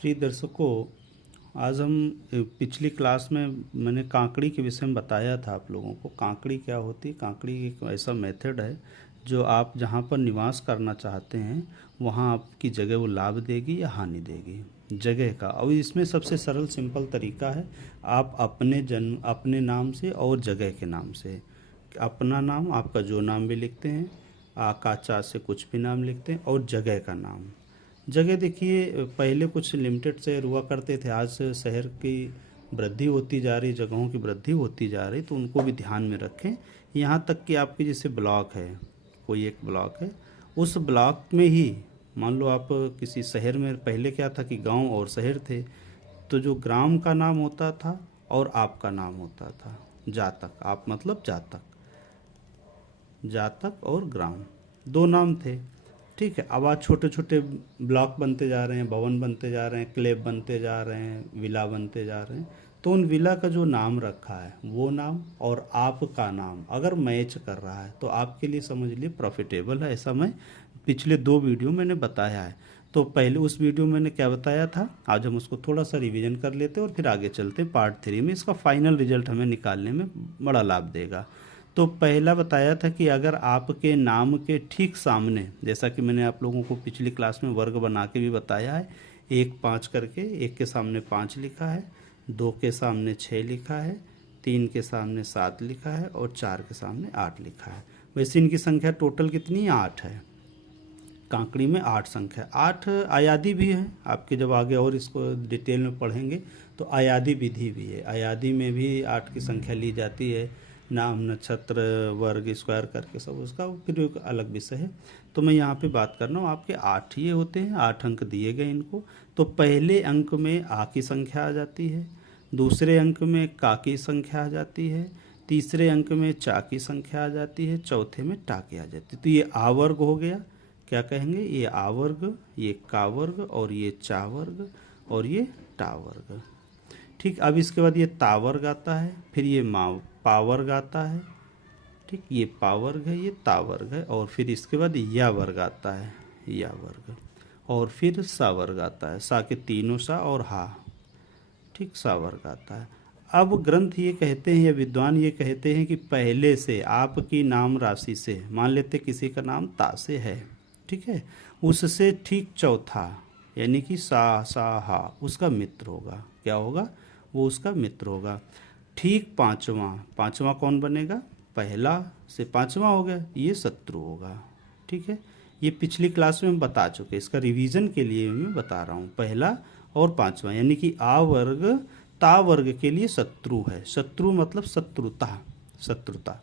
प्रिय दर्शकों, आज हम पिछली क्लास में मैंने कांकड़ी के विषय में बताया था आप लोगों को। कांकड़ी क्या होती है? कांकड़ी एक ऐसा मेथड है जो आप जहाँ पर निवास करना चाहते हैं वहाँ आपकी जगह वो लाभ देगी या हानि देगी जगह का। और इसमें सबसे सरल सिंपल तरीका है, आप अपने नाम से और जगह के नाम से, अपना नाम आपका जो नाम भी लिखते हैं, आकाचा से कुछ भी नाम लिखते हैं, और जगह का नाम। जगह देखिए, पहले कुछ लिमिटेड शहर हुआ करते थे, आज शहर की वृद्धि होती जा रही, जगहों की वृद्धि होती जा रही, तो उनको भी ध्यान में रखें। यहाँ तक कि आपके जैसे ब्लॉक है, कोई एक ब्लॉक है, उस ब्लॉक में ही मान लो आप किसी शहर में, पहले क्या था कि गांव और शहर थे, तो जो ग्राम का नाम होता था और आपका नाम होता था जातक। आप मतलब जातक, जातक और ग्राम दो नाम थे। ठीक है, अब आज छोटे छोटे ब्लॉक बनते जा रहे हैं, भवन बनते जा रहे हैं, क्लेब बनते जा रहे हैं, विला बनते जा रहे हैं। तो उन विला का जो नाम रखा है वो नाम और आपका नाम अगर मैच कर रहा है तो आपके लिए समझ लिए प्रॉफिटेबल है। ऐसा मैं पिछले 2 वीडियो मैंने बताया है। तो पहले उस वीडियो में मैंने क्या बताया था, आज हम उसको थोड़ा सा रिवीजन कर लेते हैं और फिर आगे चलते हैं पार्ट 3 में। इसका फाइनल रिजल्ट हमें निकालने में बड़ा लाभ देगा। तो पहला बताया था कि अगर आपके नाम के ठीक सामने, जैसा कि मैंने आप लोगों को पिछली क्लास में वर्ग बना के भी बताया है, 1 5 करके, 1 के सामने 5 लिखा है, 2 के सामने 6 लिखा है, 3 के सामने 7 लिखा है और 4 के सामने 8 लिखा है। वैसे इनकी संख्या टोटल कितनी है? 8 है। कांकड़ी में 8 संख्या, 8 आयादी भी है। आपके जब आगे और इसको डिटेल में पढ़ेंगे तो आयादी विधि भी है। आयादी में भी 8 की संख्या ली जाती है, नाम नक्षत्र वर्ग स्क्वायर करके सब, उसका फिर एक अलग विषय है। तो मैं यहाँ पे बात कर रहा हूँ, आपके 8 ये होते हैं, 8 अंक दिए गए इनको। तो पहले अंक में आ की संख्या आ जाती है, दूसरे अंक में का की संख्या आ जाती है, तीसरे अंक में चा की संख्या आ जाती है, चौथे में टा की आ जाती है। तो ये आ वर्ग हो गया, क्या कहेंगे, ये आ वर्ग, ये का वर्ग, और ये चा वर्ग, और ये टा वर्ग। ठीक, अब इसके बाद ये ता वर्ग आता है, फिर ये पा वर्ग आता है। ठीक, ये पा वर्ग है, ये ता वर्ग है, और फिर इसके बाद या वर्ग आता है, या वर्ग, और फिर सा वर्ग आता है, सा के तीनों सा और हा। ठीक, सा वर्ग आता है। अब ग्रंथ ये कहते हैं या विद्वान ये कहते हैं कि पहले से आपकी नाम राशि से, मान लेते किसी का नाम ता से है, ठीक है, उससे ठीक चौथा यानी कि सा हा उसका मित्र होगा। क्या होगा? वो उसका मित्र होगा। ठीक पांचवा कौन बनेगा? पहला से 5वां हो गया, ये शत्रु होगा। ठीक है, ये पिछली क्लास में हम बता चुके, इसका रिवीजन के लिए मैं बता रहा हूँ। पहला और 5वां यानी कि आ वर्ग ता वर्ग के लिए शत्रु है। शत्रु मतलब शत्रुता, शत्रुता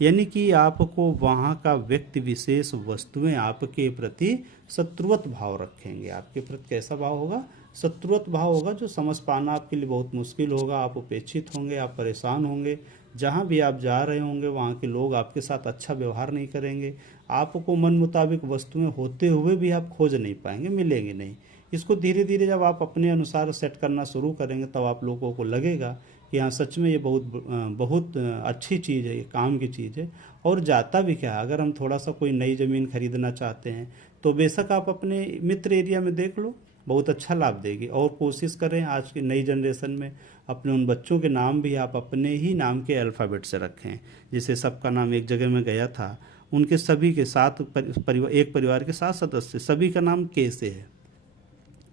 यानी कि आपको वहाँ का व्यक्ति विशेष वस्तुएं आपके प्रति शत्रुवत भाव रखेंगे। आपके प्रति कैसा भाव होगा? शत्रुवत भाव होगा, जो समझ पाना आपके लिए बहुत मुश्किल होगा। आप उपेक्षित होंगे, आप परेशान होंगे, जहाँ भी आप जा रहे होंगे वहाँ के लोग आपके साथ अच्छा व्यवहार नहीं करेंगे। आपको मन मुताबिक वस्तुएं होते हुए भी आप खोज नहीं पाएंगे, मिलेंगे नहीं। इसको धीरे धीरे जब आप अपने अनुसार सेट करना शुरू करेंगे तब आप लोगों को लगेगा कि हाँ सच में ये बहुत अच्छी चीज़ है, ये काम की चीज़ है। और जाता भी क्या है, अगर हम थोड़ा सा कोई नई ज़मीन खरीदना चाहते हैं तो बेशक आप अपने मित्र एरिया में देख लो, बहुत अच्छा लाभ देगी। और कोशिश करें आज की नई जनरेशन में अपने उन बच्चों के नाम भी आप अपने ही नाम के अल्फ़ाबेट से रखें। जैसे सबका नाम, एक जगह में गया था, उनके सभी के 7 परिवार, एक परिवार के 7 सदस्य, सभी का नाम के से है,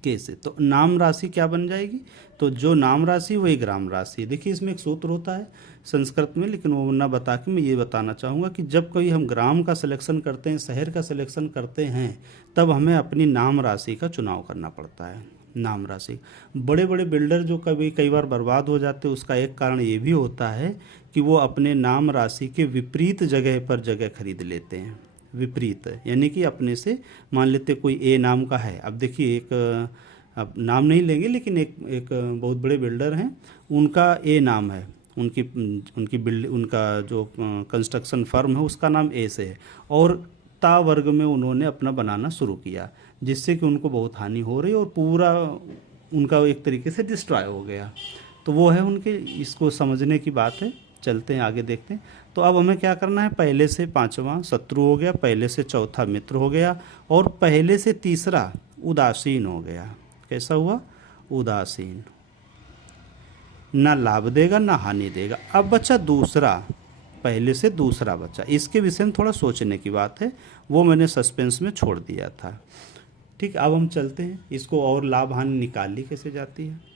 के से। तो नाम राशि क्या बन जाएगी? तो जो नाम राशि वही ग्राम राशि। देखिए इसमें एक सूत्र होता है संस्कृत में, लेकिन वो ना बता के मैं ये बताना चाहूँगा कि जब कभी हम ग्राम का सिलेक्शन करते हैं, शहर का सिलेक्शन करते हैं, तब हमें अपनी नाम राशि का चुनाव करना पड़ता है। नाम राशि, बड़े बड़े बिल्डर जो कई बार बर्बाद हो जाते हैं, उसका एक कारण ये भी होता है कि वो अपने नाम राशि के विपरीत जगह पर जगह खरीद लेते हैं। विपरीत यानी कि अपने से, मान लेते कोई ए नाम का है। अब देखिए एक, अब नाम नहीं लेंगे, लेकिन एक बहुत बड़े बिल्डर हैं, उनका ए नाम है, उनका जो कंस्ट्रक्शन फर्म है उसका नाम ए से है, और ता वर्ग में उन्होंने अपना बनाना शुरू किया, जिससे कि उनको बहुत हानि हो रही और पूरा उनका एक तरीके से डिस्ट्रॉय हो गया। तो वो है उनके, इसको समझने की बात है। चलते हैं आगे, देखते हैं। तो अब हमें क्या करना है, पहले से 5वां शत्रु हो गया, पहले से चौथा मित्र हो गया, और पहले से तीसरा उदासीन हो गया। कैसा हुआ? उदासीन, ना लाभ देगा ना हानि देगा। अब बच्चा दूसरा, पहले से दूसरा बच्चा, इसके विषय में थोड़ा सोचने की बात है, वो मैंने सस्पेंस में छोड़ दिया था। ठीक, अब हम चलते हैं इसको, और लाभ हानि निकाली कैसे जाती है।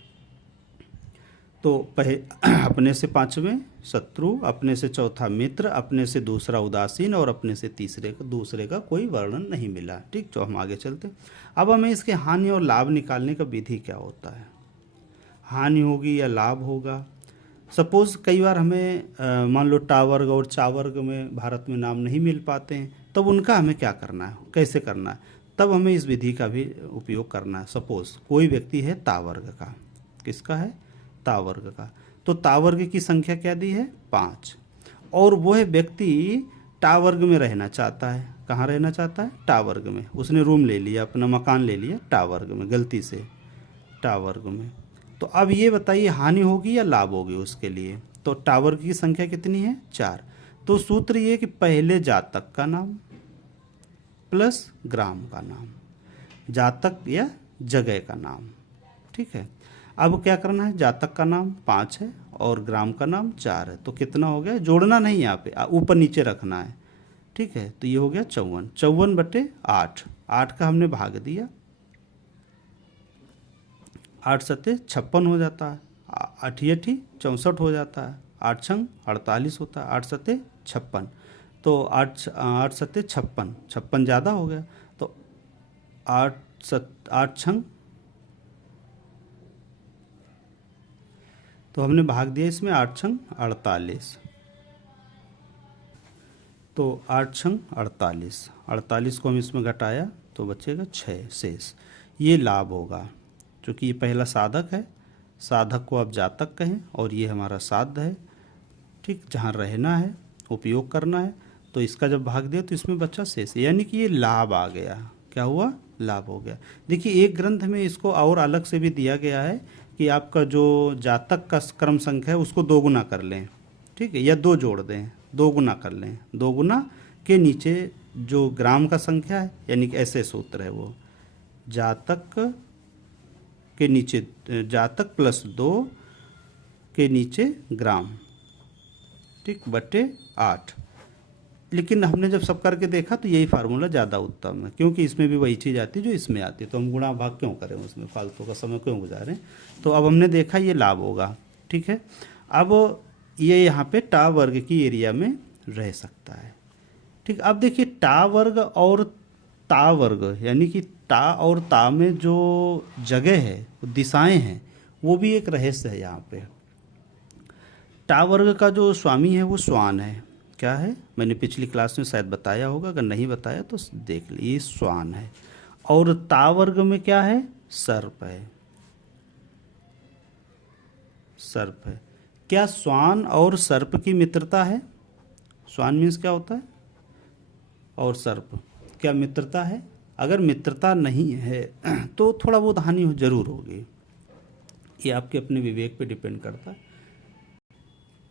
तो अपने से पांचवें शत्रु, अपने से चौथा मित्र, अपने से दूसरा उदासीन और अपने से दूसरे का कोई वर्णन नहीं मिला। ठीक, तो हम आगे चलते हैं। अब हमें इसके हानि और लाभ निकालने का विधि क्या होता है, हानि होगी या लाभ होगा। सपोज़ कई बार हमें मान लो टा वर्ग और चा वर्ग में भारत में नाम नहीं मिल पाते हैं, तब उनका हमें क्या करना है, कैसे करना है, तब हमें इस विधि का भी उपयोग करना है। सपोज़ कोई व्यक्ति है ता वर्ग का, किसका है, ता वर्ग का, तो ता वर्ग की संख्या क्या दी है, 5, और वह व्यक्ति टा वर्ग में रहना चाहता है। कहाँ रहना चाहता है, टा वर्ग में। उसने रूम ले लिया, अपना मकान ले लिया टा वर्ग में, गलती से टा वर्ग में। तो अब ये बताइए हानि होगी या लाभ होगी उसके लिए। तो टा वर्ग की संख्या कितनी है, 4। तो सूत्र ये कि पहले जातक का नाम प्लस ग्राम का नाम, जातक या जगह का नाम। ठीक है, अब क्या करना है, जातक का नाम 5 है और ग्राम का नाम 4 है, तो कितना हो गया, जोड़ना नहीं यहाँ पे, ऊपर नीचे रखना है। ठीक है, तो ये हो गया 54, 54/8, 8 का हमने भाग दिया, 8 सत्ते 56 हो जाता है, 8 8 64 हो जाता है, 8 छंग 48 होता है, 8 सत्ते 56, तो 8 सत्ते 56, 56 ज़्यादा हो गया, तो 8 छंग, तो हमने भाग दिया इसमें 8 छंग 48, तो 8 छंग 48, 48 को हम इसमें घटाया तो बचेगा 6 शेष। ये लाभ होगा, क्योंकि ये पहला साधक है, साधक को आप जातक कहें और ये हमारा साध है। ठीक, जहाँ रहना है, उपयोग करना है, तो इसका जब भाग दिया तो इसमें बचा शेष, यानी कि ये लाभ आ गया। क्या हुआ, लाभ हो गया। देखिए एक ग्रंथ में इसको और अलग से भी दिया गया है कि आपका जो जातक का क्रम संख्या है उसको 2 गुना कर लें। ठीक है, या 2 जोड़ दें, 2 गुना कर लें, 2 गुना के नीचे जो ग्राम का संख्या है, यानी कि ऐसे सूत्र है वो, जातक के नीचे जातक प्लस 2 के नीचे ग्राम, ठीक, बटे 8। लेकिन हमने जब सब करके देखा तो यही फार्मूला ज़्यादा उत्तम है, क्योंकि इसमें भी वही चीज़ आती है जो इसमें आती है, तो हम गुणा भाग क्यों करें, उसमें फालतू का समय क्यों गुजारें। तो अब हमने देखा ये लाभ होगा। ठीक है, अब ये यहाँ पे टा वर्ग की एरिया में रह सकता है। ठीक, अब देखिए टा वर्ग और ता वर्ग, यानी कि टा और ता में जो जगह है, दिशाएं हैं, वो भी एक रहस्य है यहाँ पे। टा वर्ग का जो स्वामी है वो स्वान है। क्या है, मैंने पिछली क्लास में शायद बताया होगा, अगर नहीं बताया तो देख लीजिए, स्वान है। और ता वर्ग में क्या है, सर्प है, सर्प है। क्या स्वान और सर्प की मित्रता है, स्वान मीन्स क्या होता है, और सर्प, क्या मित्रता है। अगर मित्रता नहीं है तो थोड़ा बहुत हानि जरूर होगी, ये आपके अपने विवेक पे डिपेंड करता है।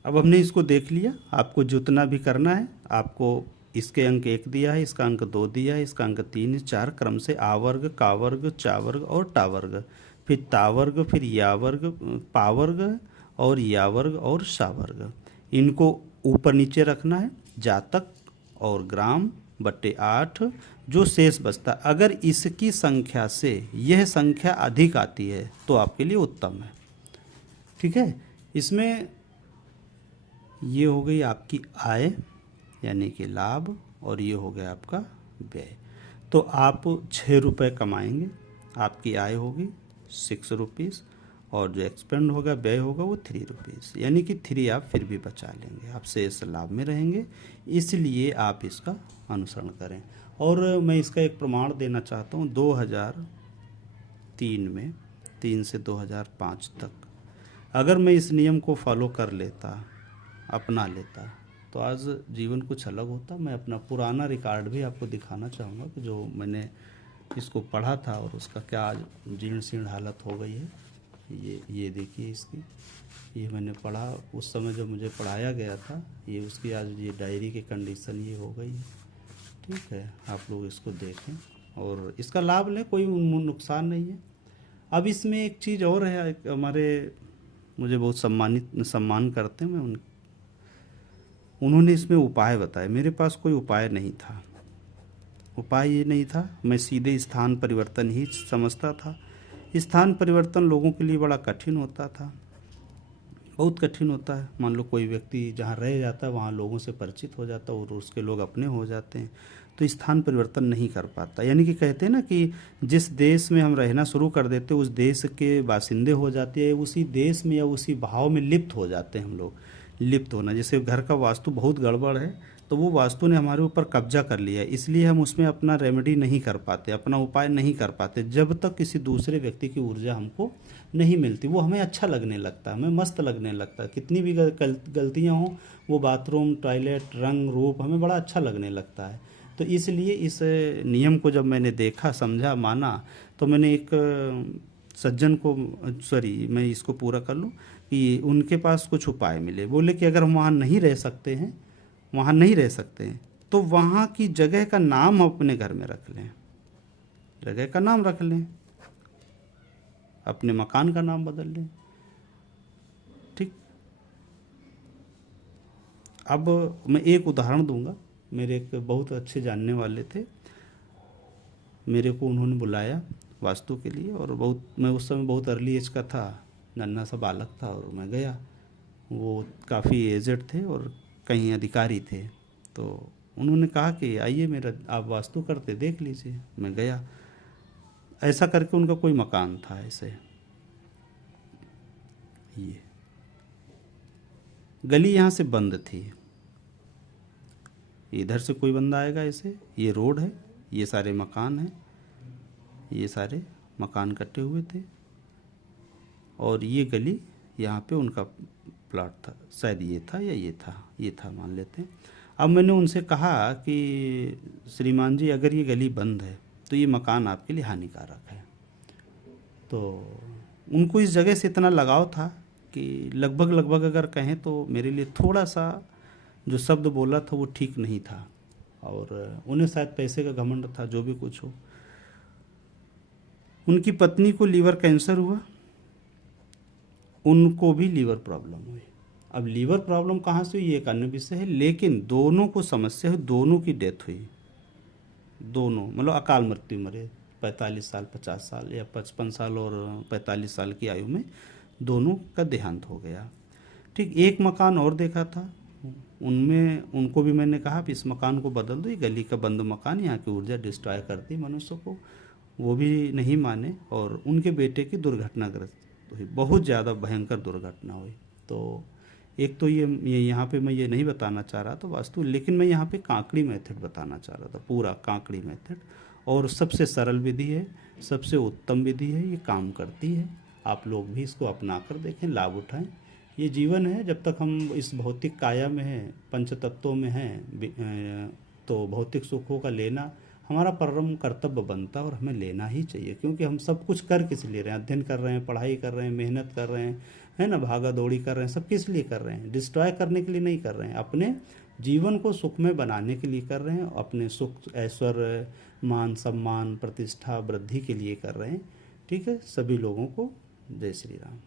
अब हमने इसको देख लिया, आपको जितना भी करना है, आपको इसके अंक 1 दिया है, इसका अंक 2 दिया है, इसका अंक 3 4 क्रम से आ वर्ग, का वर्ग, चा वर्ग और टा वर्ग, फिर ता वर्ग, फिर या वर्ग, पा वर्ग और या वर्ग और सा वर्ग, इनको ऊपर नीचे रखना है, जातक और ग्राम बटे 8, जो शेष बचता, अगर इसकी संख्या से यह संख्या अधिक आती है तो आपके लिए उत्तम है। ठीक है, इसमें ये हो गई आपकी आय यानी कि लाभ, और ये हो गया आपका व्यय। तो आप 6 रुपये कमाएंगे, आपकी आय होगी 6 रुपीज़, और जो एक्सपेंड होगा, व्यय होगा, वो 3 रुपीज़, यानी कि 3 आप फिर भी बचा लेंगे, आप शेष लाभ में रहेंगे। इसलिए आप इसका अनुसरण करें। और मैं इसका एक प्रमाण देना चाहता हूँ, 2003 में, 3 से 2005 तक अगर मैं इस नियम को फॉलो कर लेता, अपना लेता, तो आज जीवन कुछ अलग होता। मैं अपना पुराना रिकॉर्ड भी आपको दिखाना चाहूँगा कि जो मैंने इसको पढ़ा था और उसका क्या आज जीर्ण शीर्ण हालत हो गई है। ये देखिए इसकी, ये मैंने पढ़ा उस समय जब मुझे पढ़ाया गया था, ये उसकी आज ये डायरी की कंडीशन ये हो गई है। ठीक है, आप लोग इसको देखें और इसका लाभ लें, कोई नुकसान नहीं है। अब इसमें एक चीज़ और है, हमारे मुझे बहुत सम्मान करते हैं, उन्होंने इसमें उपाय बताए। मेरे पास कोई उपाय नहीं था। उपाय ये नहीं था, मैं सीधे स्थान परिवर्तन ही समझता था। स्थान परिवर्तन लोगों के लिए बड़ा कठिन होता था, बहुत कठिन होता है। मान लो कोई व्यक्ति जहाँ रह जाता है वहाँ लोगों से परिचित हो जाता है और उसके लोग अपने हो जाते हैं, तो स्थान परिवर्तन नहीं कर पाता। यानी कि कहते हैं ना कि जिस देश में हम रहना शुरू कर देते उस देश के बासिंदे हो जाते हैं, उसी देश में या उसी भाव में लिप्त हो जाते हैं हम लोग। लिप्त होना, जैसे घर का वास्तु बहुत गड़बड़ है तो वो वास्तु ने हमारे ऊपर कब्जा कर लिया है, इसलिए हम उसमें अपना रेमेडी नहीं कर पाते, अपना उपाय नहीं कर पाते जब तक किसी दूसरे व्यक्ति की ऊर्जा हमको नहीं मिलती। वो हमें अच्छा लगने लगता है, हमें मस्त लगने लगता है, कितनी भी गलतियाँ हों वो बाथरूम, टॉयलेट, रंग रूप हमें बड़ा अच्छा लगने लगता है। तो इसलिए इस नियम को जब मैंने देखा, समझा, माना, तो मैंने एक सज्जन को, सॉरी मैं इसको पूरा कर लूँ, कि उनके पास कुछ उपाय मिले। बोले कि अगर हम वहाँ नहीं रह सकते हैं, वहाँ नहीं रह सकते हैं तो वहाँ की जगह का नाम अपने घर में रख लें, जगह का नाम रख लें, अपने मकान का नाम बदल लें। ठीक। अब मैं एक उदाहरण दूंगा। मेरे एक बहुत अच्छे जानने वाले थे, मेरे को उन्होंने बुलाया वास्तु के लिए, और मैं उस समय बहुत अर्ली एज का था, नन्हा सा बालक था, और मैं गया। वो काफ़ी एजेड थे और कहीं अधिकारी थे, तो उन्होंने कहा कि आइए मेरा आप वास्तु करते देख लीजिए। मैं गया, ऐसा करके उनका कोई मकान था ऐसे, ये गली यहाँ से बंद थी, इधर से कोई बंदा आएगा ऐसे, ये रोड है, ये सारे मकान हैं, ये सारे मकान कटे हुए थे, और ये गली यहाँ पे उनका प्लॉट था, शायद ये था या ये था मान लेते हैं। अब मैंने उनसे कहा कि श्रीमान जी अगर ये गली बंद है तो ये मकान आपके लिए हानिकारक है। तो उनको इस जगह से इतना लगाव था कि लगभग अगर कहें तो मेरे लिए थोड़ा सा जो शब्द बोला था वो ठीक नहीं था, और उन्हें शायद पैसे का घमंड था, जो भी कुछ हो। उनकी पत्नी को लीवर कैंसर हुआ, उनको भी लीवर प्रॉब्लम हुई। अब लीवर प्रॉब्लम कहाँ से हुई ये एक अन्य विषय है, लेकिन दोनों को समस्या हुई, दोनों की डेथ हुई, दोनों मतलब अकाल मृत्यु मरे, 45 साल 50 साल या 55 साल और 45 साल की आयु में दोनों का देहांत हो गया। ठीक। एक मकान और देखा था, उनमें उनको भी मैंने कहा कि इस मकान को बदल दो, ये गली का बंद मकान, यहाँ की ऊर्जा डिस्ट्रॉय करती मनुष्य को। वो भी नहीं माने, और उनके बेटे की दुर्घटनाग्रस्त हुई, बहुत ज़्यादा भयंकर दुर्घटना हुई। तो एक तो ये यहाँ पे मैं ये नहीं बताना चाह रहा था वास्तु, लेकिन मैं यहाँ पे कांकड़ी मेथड बताना चाह रहा था, पूरा कांकड़ी मेथड, और सबसे सरल विधि है, सबसे उत्तम विधि है, ये काम करती है। आप लोग भी इसको अपना कर देखें, लाभ उठाएं। ये जीवन है, जब तक हम इस भौतिक काया में हैं, पंच तत्वों में हैं, तो भौतिक सुखों का लेना हमारा परम कर्तव्य बनता है, और हमें लेना ही चाहिए, क्योंकि हम सब कुछ कर किस लिए रहे हैं, अध्ययन कर रहे हैं, पढ़ाई कर रहे हैं, मेहनत कर रहे हैं, है ना, भागा दौड़ी कर रहे हैं, सब किस लिए कर रहे हैं, डिस्ट्रॉय करने के लिए नहीं कर रहे हैं, अपने जीवन को सुखमय बनाने के लिए कर रहे हैं, अपने सुख ऐश्वर्य मान सम्मान प्रतिष्ठा वृद्धि के लिए कर रहे हैं। ठीक है, सभी लोगों को जय श्री राम।